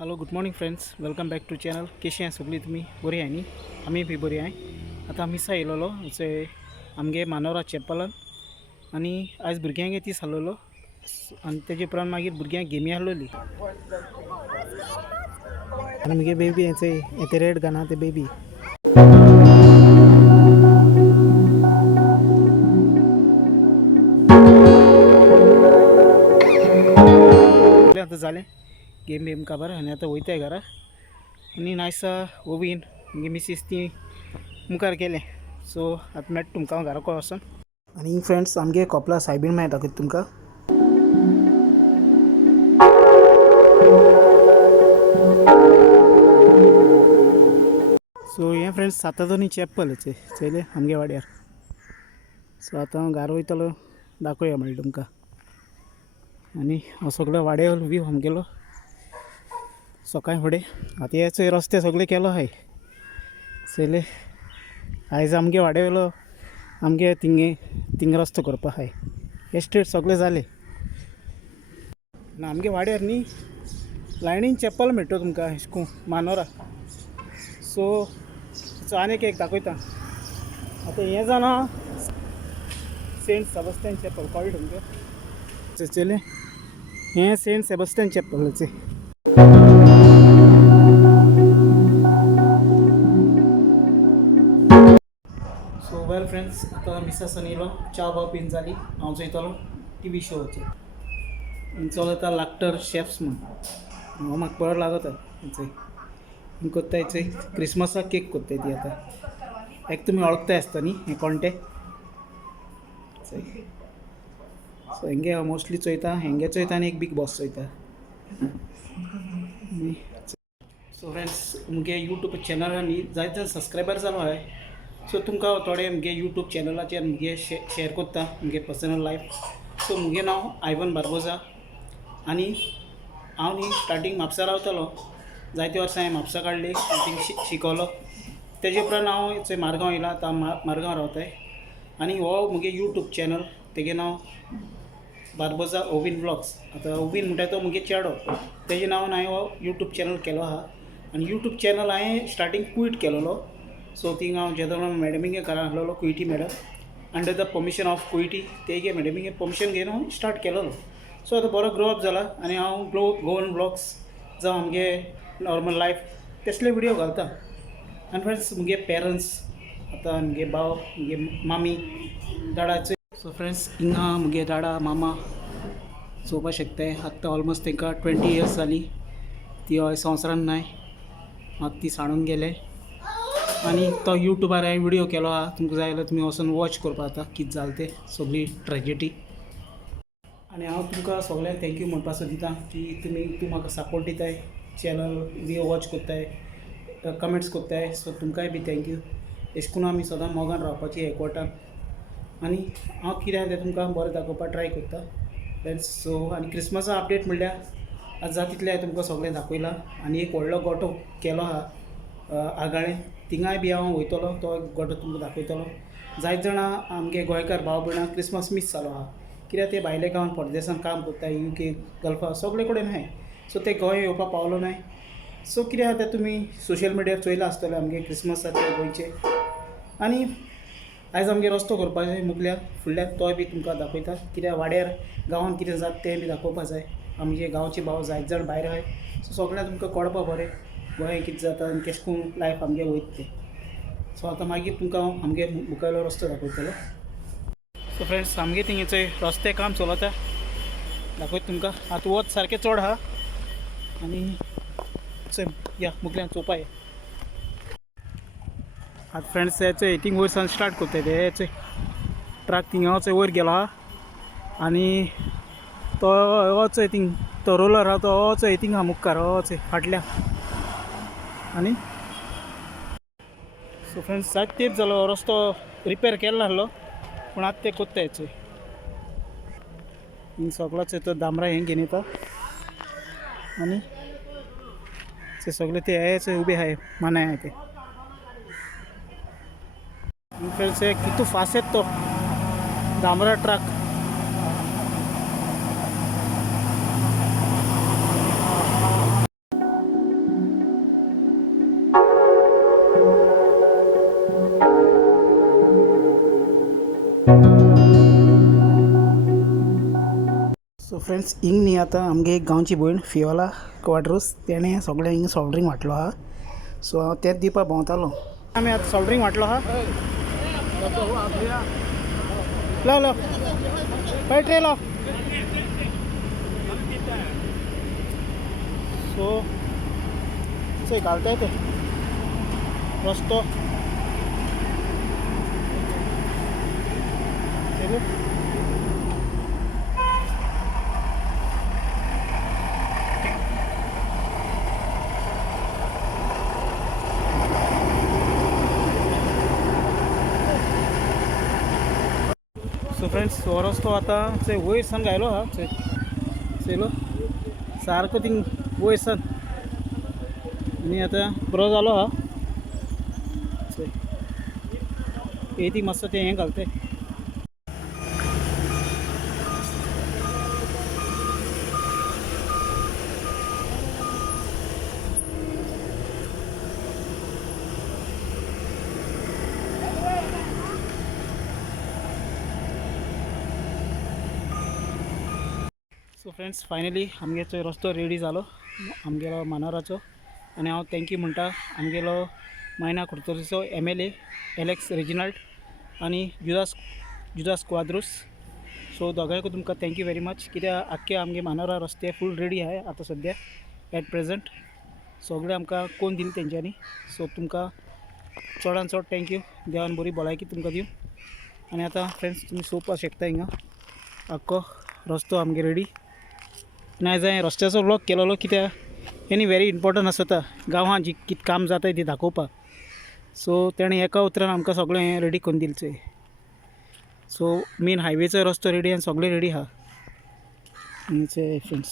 Hello good morning friends, welcome back to channel. कशी आहे सगळी तुम्ही? बरी आहे न्ही? आम्ही बी बरी आहे. आता आमी येयलोलो जे आमगे मानोरा चॅपलान आनी आयज भुरग्यांक ती हाडलोलो आनी तेजे उपरांत मागीर भुरग्यांक गेमी हाडलोली. आनी मुगे बेबी हेचे रेड घाना ते बेबी आता जालें गेम बेम काबार आनी आतां वयताय घरा आनी नायसा ओवीन मुगे मिसीस ती मुखार गेलें. सो आतां मेळटा तुमकां घरा कोण वचोन. आनी फ्रेंड्स आमगे कोपला सायबीण मागीर दाखयता तुमकां. सो हें फ्रेंड्स सातादोनी चॅपल चयले आमगे वाड्यार. सो आतां घरा वयतलो दाखोवया म्हणलें तुमकां. आनी हो सगळो वाड्यार व्यू आमगेलो सकाळीं फुडें. आतां हे रस्ते सगळे केलो आहाय चयले. आयज आमगे वाड्या वयलो आमगे थिंग रस्तो करपा आहाय. एस्टेट सगळे जाले आनी आमगे वाड्यार न्ही लायनीन चॅपल मेळटा तुमकां अशें मानोरा. सो आनीक एक दाखयता. आतां हें जाणा सेंट सेबस्टियन चॅपल कळ्ळें तुमकां चयले. हें सेंट सेबस्टियन चॅपलचें. सो वेल फ्रेंड्स आतां मिसेस येयलो च्या बाव बीन जाली. हांव चयतलो TV शो चलो आतां लाक्टर शेफ्स म्हण हो म्हाका बरो लागता. हें कोत्ताय क्रिसमसाक केक कोत्ताय ती. आतां एक तुमी वळखताय आसता न्ही हें कोण तें. सो हेंगे हांव मोस्टली चोयता. हेंगे चोयता आनी एक big boss Choyta. So friends मुगे यूट्यूब चॅनलान न्ही जायते सबस्क्रायबर जालो आहाय. सो तुमकां थोडे मुगे यूट्यूब चॅनलाचेर मुगे शेअर कोत्ता मुगे पर्सनल लायफ. सो मुगे नांव आयवन बार्बोजा आनी हांव न्ही स्टार्टींग म्हापसा रावतालो. जायते वर्सां हांवें म्हापसा काडली थिंग शिकोलो. तेजे उपरांत हांव थंय मारगांव येयला. आतां मारगांव रावताय. आनी हो मुगे यूट्यूब चॅनल तेगे नांव बार्बोजा ओवीन ब्लॉग्स. आतां ओवीन म्हणटा तो मुगे चेडो तेजे नांवान हांवें हो यूट्यूब चॅनल केलो आहा. आनी यूट्यूब चॅनल हांवें स्टार्टींग क्वीट केलोलो. सो थिंग हांव जेदोलो मॅडमीगे घरा आहलोलो कुईटी madam under the permission of कुईटी तेगे मॅडमीगे परमिशन घेवन हांव स्टार्ट केलोलो. सो आतां बरो ग्रो अप जाला आनी हांव गोवन ब्लॉग्स जावं आमगे नॉर्मल लायफ तसले विडियो घालता. आनी फ्रेंड्स मुगे पेरंट्स आतां मुगे भाव मुगे मामी दाडाचे. सो फ्रेंड्स हिंगा मुगे दाडा मामा चोवपा शकताय. आतां ऑलमोस्ट तांकां 20 years जालीं. ती हय संवसारान नाय. म्हाका ती सांडून गेले. आनी तो यूट्यूबार हांवें विडियो केलो आहा. तुमकां जाय जाल्यार तुमी वचून वॉच करपा जाता कितें जालें तें सगळी ट्रेजेडी. आनी हांव तुमकां सगळ्यांक थँक्यू म्हणपाचो दिता की तूं म्हाका सपोर्ट दिताय. चॅनल विडियो वॉच कोत्ताय कमेंट्स कोत्ताय. सो तुमकांय बी थँक्यू. अशें करून आमी सदां मोगान रावपाची एकवटान. आनी हांव कितें आहा तें तुमकां बरें दाखोवपा ट्राय करता फ्रेंड्स. सो आनी क्रिसमसा अपडेट म्हणल्यार आतां जाता तितलें हांवें तुमकां सगळें दाखयलां. आनी एक व्हडलो गोठो केलो आहा आगाळें. थिंगाय बी हांव वयतलो. तो गोठो तुमकां दाखयतलो. जायत जाणां आमगे गोंयकार भाव भयणां क्रिसमस मीस जालो आहा. कित्याक ते भायले गांवांत परदेसांत काम कोत्ताय. UK गल्फा सगळे कडेन आहाय. सो ते गोंय येवपा पावलो नाय. सो कितें आहा तें तुमी सोशल मिडियार चोयलां आसतलें आमगे क्रिसमसाचे गोंयचे. आनी आयज आमगे रस्तो करपाचें मुगल्या फुडल्यान तोय बी तुमकां दाखयता. कित्याक वाड्यार गांवांत कितें जाता तें बी दाखोवपा जाय. आमगे गांवचे भाव जायत जाण भायर आहाय. सो सगळ्यांक तुमकां कळपा बरें गोंय कितें जाता आनी कशें करून लायफ आमगे वयता तें. सो आतां मागीर तुमकां हांव आमगे मुखावेलो रस्तो दाखयतलो. सो फ्रेंड्स आमगे थिंगाचें रस्ते काम चलता दाखयता तुमकां. आतां वच सारकें चड आहा आनी या मुखल्यान चोवपा या. आतां फ्रेंड्स हेचो हितींग वयर सावन स्टार्ट कोत्ताय ते हेचो ट्रक थिंगा वयर गेलो आहा. आनी तो होच थिंग तो रोलर आहा तो होच हितींग आहा मुखार होच फाटल्या. आनी सो फ्रेंड्स जायत तेंप जालो रस्तो रिपेर केल्लो नाहलो पूण आतां ते कोत्ताय चोय. हिंग सगळोच तो दामरा हें घेवन येता. आनी ते सगळे ते हे उबे आहाय मानाय आहाय ते. फ्रेंड्स कितू फास्ट येता तो दामरा ट्रक. सो फ्रेंड्स हिंग न्ही आतां आमगे एक गांवची भयण फियोला क्वाड्रूस तेणें सगळें हिंग सॉफ्ट ड्रिंक वांटलो हा. सो हांव तेंच दिवपा भोंवतालो. आमी आतां सॉफ्ट ड्रिंक वांटलो हा. लो लो पळय ट्रे लो. सो चोय घालताय ते रस्तो चलो. सो फ्रेंड्स हो रस्तो आतां थंय वयर सान गायलो हा. थंय चलो सारको थिंग वयर सान आनी आतां बरो जालो हा. थंय ती मातसो तें हें घालताय. सो फ्रेंड्स फायनली आमगेचो रस्तो रेडी जालो आमगेलो मानोराचो. आनी हांव थँक्यू म्हणटा आमगेलो मायना कुडतोरीचो MLA एलेक्स रेजिनाल्ड आनी जुदास क्वाद्रूस. सो दोगांयकूय तुमकां थँक्यू वेरी मच कित्याक आख्खे आमगे मानोरा रस्ते फूल रेडी आहाय आतां सद्या एट प्रेजंट. सगळे आमकां कोण दिले तेंच्यांनी. सो तुमकां चडान चड थँक्यू. देवान बरी भलायकी तुमकां दिवं. आनी आतां फ्रेंड्स तुमी चोवपाक शकता हिंगा आख्खो रस्तो आमगे रेडी. नाय जाय रस्त्याचो व्लॉग केलोलो कित्याक एनी व्हेरी इम्पॉर्टंट आसता गांवांत जी कितें काम जाता ती दाखोवपाक. सो तेणें एका उतरान आमकां सगळें हें रेडी करून दिलें चोय. सो मेन हायवेचो रस्तो रेडी आनी सगळें रेडी आहा. फ्रेंड्स